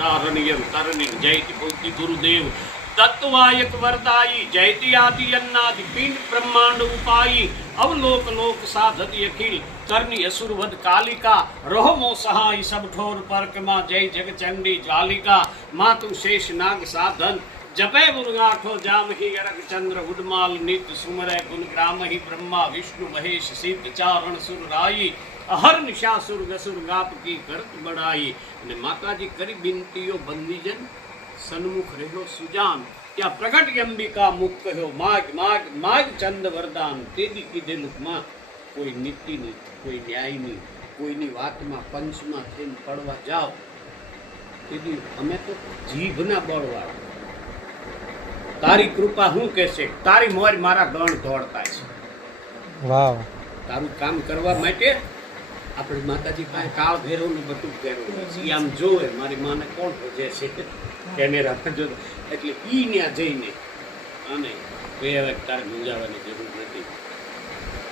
तारणीयं तरणीं जयति भक्ति गुरुदेव तत्वायक वरदायी जयति आदि अन्नादि पिंड ब्रह्मांड उपायी अवलोक लोक साधति अखिल करनी असुर वध कालिका रोहमो सहाय सब ठोर परकमा जय जग चंडी ज्वालिका मातु शेष नाग साधन जपे मुर्गाठो जाम ही अरग चंद्र उडमाल नित्य सुमरे गुण ग्राम ही ब्रह्मा विष्णु महेश सिद्ध चारण सुर राई अहर निशासुर गसुर गाप की करत बड़ाई ने माताजी करी बिनतीओ बंदीजन सन्मुख रहो सुजान क्या प्रकट अंबिका मुख कहो माग माग माग चंद वरदान तेदी कीधे लुकमा कोई नीति नहीं कोई न्याय नहीं कोईनी वातमा पंचमा थेन पड़वा जाओ तेदी हमें तो जीभना बळवाळा तारी कृपा हूँ कैसे तारी मोर मारा गण दौड़ता है वाह तारू काम करवा माटे अपनी माताजी पाए काल भेरो ने बटुक भेरो आम जोए मारी माने कोण भजे छे कैमेरा पर जो એટલે ઈ ન્યા જઈને અને બે હવે તારે મૂંઝાવાની જરૂર નથી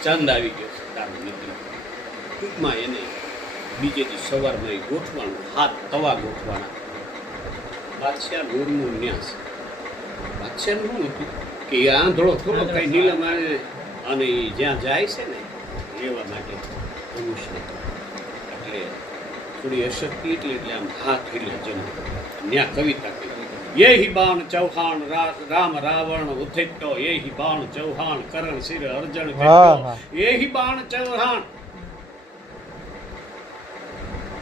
ચંદ આવી ગયો છે તારું નીકળી ટૂંકમાં એને બીજે દી સવારમાં એ ગોઠવાનું હાથ તવા ગોઠવાના બાદશાહ નૂરનું ન્યાસ બાદશાહનું શું હતું કે એ આંધળો થોડો કઈ નીલમ અને જ્યાં જાય છે ને લેવા માટે ધનુષને એટલે થોડી અશક્તિ એટલે આમ હાથ હિલે જમ ન્યા કવિતા કહી ये ही बाण चौहान राम रावण उथितो ये ही बाण चौहान करण सिर अर्जन कितो ये ही बाण चौहान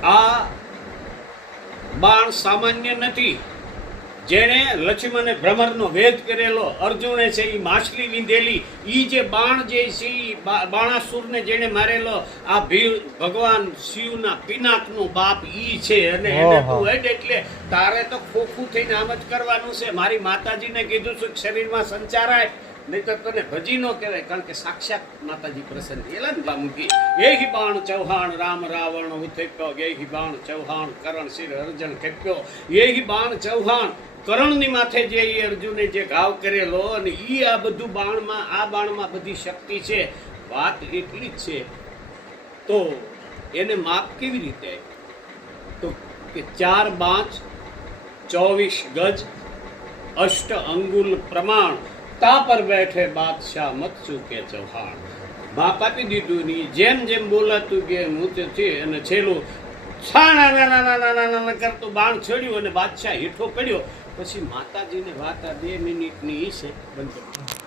आ बाण सामान्य નથી જેણે લક્ષ્મણે ભ્રમરનો વેદ કરેલો અર્જુને છે ઈ માછલી વિંધેલી ઈ જે બાણ જે છે બાણાસુરને જેણે મારેલો આ ભગવાન શિવના પિનાકનો બાપ ઈ છે અને એને તું હેડ એટલે તારે તો ખોખું થઈને આમ જ કરવાનું છે મારી માતાજીને કીધું છું કે શરીરમાં સંચારાય નહીં તો તને ભજી નો કહેવાય કારણ કે સાક્ષાત માતાજી પ્રસન્ન એલા ને મૂકી એ હિ બાણ ચૌહાણ રામ રાવણ ઉથેપ્યો એ હિ બાણ ચૌહાણ કરણ સિર અર્જન ખેપ્યો એ હિ બાણ ચૌહાણ કરણની માથે જે અર્જુને જે ઘાવ કરેલો અને ઈ આ બધું બાણમાં બધી શક્તિ છે વાત એટલી જ છે તો એને માપ કેવી રીતે તો કે 4 બાંચ 24 ગજ 8 અંગુલ પ્રમાણ તા પર બેઠે બાદશાહ મત ચૂકે ચૌહાણ બાપ આપી દીધું ની જેમ જેમ બોલાતું કે મૂતેથી અને છેલ્લું છાણા કરતું બાણ છોડ્યું અને બાદશાહ હેઠો પડ્યો પછી માતાજીને વાત આ 2 મિનિટની છે બંધ